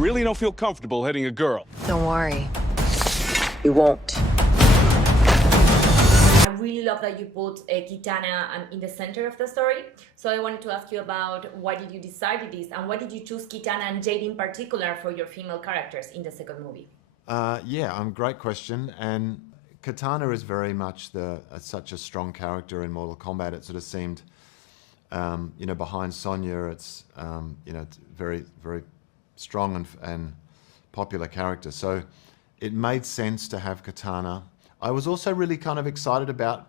really don't feel comfortable hitting a girl. Don't worry. You won't. I really love that you put Kitana in the center of the story. So I wanted to ask you about why did you decide this and why did you choose Kitana and Jade in particular for your female characters in the second movie? Great question. And Kitana is very much such a strong character in Mortal Kombat. It sort of seemed, behind Sonya, it's it's very, very strong and popular character. So it made sense to have Kitana. I was also really kind of excited about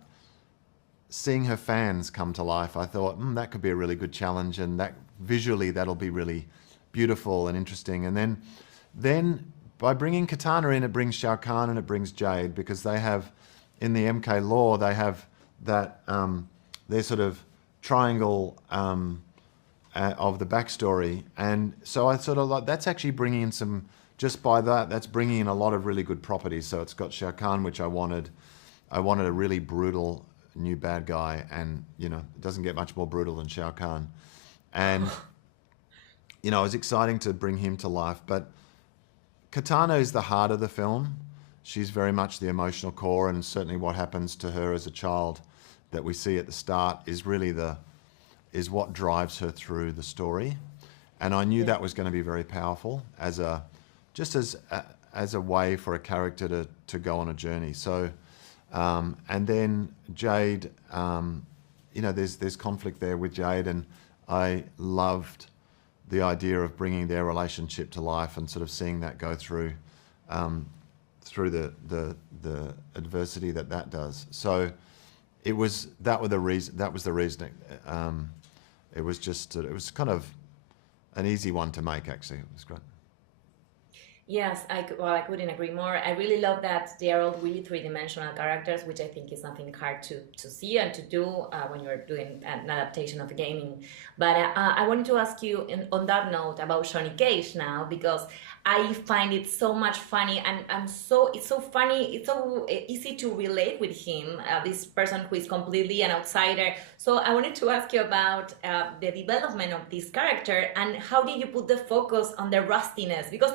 seeing her fans come to life. I thought, that could be a really good challenge, and that visually that'll be really beautiful and interesting. And then by bringing Kitana in, it brings Shao Kahn and it brings Jade, because they have, in the MK lore, they have that, their sort of triangle of the backstory. And so I sort of like, that's actually bringing in some, just by that, that's bringing in a lot of really good properties. So it's got Shao Kahn, which I wanted. I wanted a really brutal new bad guy, and it doesn't get much more brutal than Shao Kahn. And it was exciting to bring him to life. But Kitana is the heart of the film. She's very much the emotional core, and certainly what happens to her as a child that we see at the start is really is what drives her through the story. And I knew that was going to be very powerful as a way for a character to go on a journey. So, and then Jade, there's conflict there with Jade, and I loved the idea of bringing their relationship to life and sort of seeing that go through the adversity that does. So that was the reason. It was kind of an easy one to make, actually. It was great. Yes, I couldn't agree more. I really love that they are all really three-dimensional characters, which I think is something hard to see and to do when you're doing an adaptation of gaming. But I wanted to ask you on that note about Johnny Cage now, because I find it so much funny, and it's so funny, it's so easy to relate with him, this person who is completely an outsider. So I wanted to ask you about the development of this character, and how did you put the focus on the rustiness? Because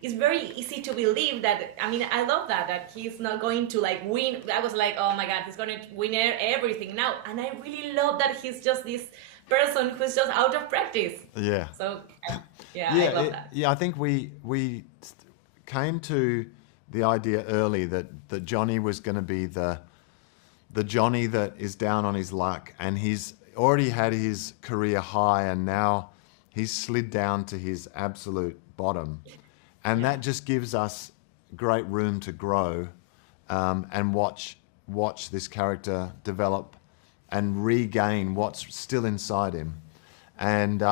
it's very easy to believe that, I love that he's not going to win. I was like, oh my God, he's going to win everything now. And I really love that he's just this person who's just out of practice. Yeah. So I love that. Yeah, I think we came to the idea early that Johnny was going to be the Johnny that is down on his luck, and he's already had his career high, and now he's slid down to his absolute bottom. And that just gives us great room to grow and watch this character develop and regain what's still inside him. And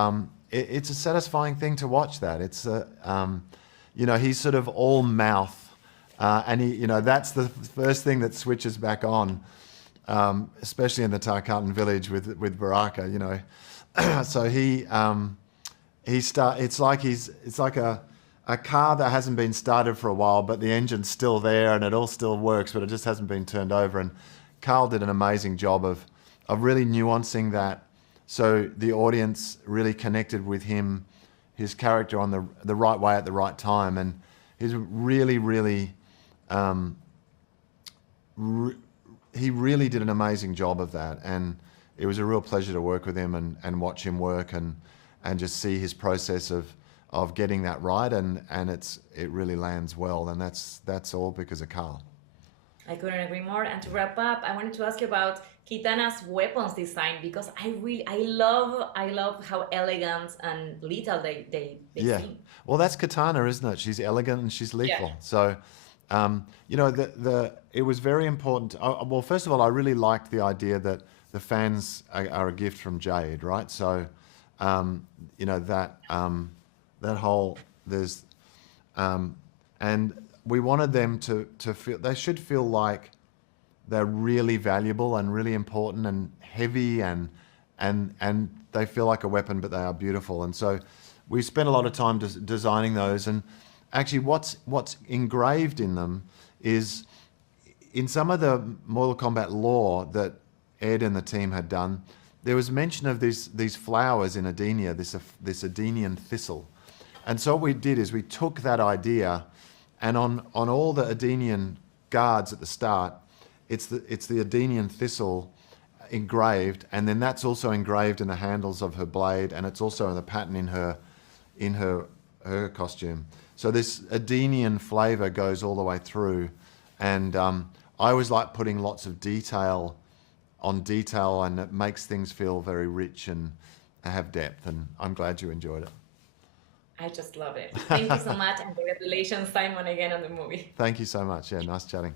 it's a satisfying thing to watch that. It's he's sort of all mouth, and that's the first thing that switches back on, especially in the Tarkatan village with Baraka. So it's like a car that hasn't been started for a while, but the engine's still there and it all still works, but it just hasn't been turned over. And Carl did an amazing job of really nuancing that, so the audience really connected with him, his character, on the right way at the right time. And he's really, really, he really did an amazing job of that. And it was a real pleasure to work with him and watch him work and just see his process of getting that right. And it really lands well. And that's all because of Carl. I couldn't agree more. And to wrap up, I wanted to ask you about Kitana's weapons design, because I love how elegant and lethal they seem. Well, that's Kitana, isn't it? She's elegant and she's lethal. Yeah. So, it was very important. Well, first of all, I really liked the idea that the fans are a gift from Jade, right? So, that whole and we wanted them to feel, they should feel like they're really valuable and really important and heavy and they feel like a weapon, but they are beautiful. And so we spent a lot of time designing those. And actually what's engraved in them is, in some of the Mortal Kombat lore that Ed and the team had done, there was mention of these flowers in Edenia, this Edenian thistle. And so what we did is we took that idea, and on all the Edenian guards at the start, it's the Edenian thistle engraved, and then that's also engraved in the handles of her blade, and it's also in the pattern in her costume. So this Edenian flavour goes all the way through, and I always like putting lots of detail on detail, and it makes things feel very rich and have depth, and I'm glad you enjoyed it. I just love it. Thank you so much, and congratulations, Simon, again on the movie. Thank you so much. Yeah, nice chatting.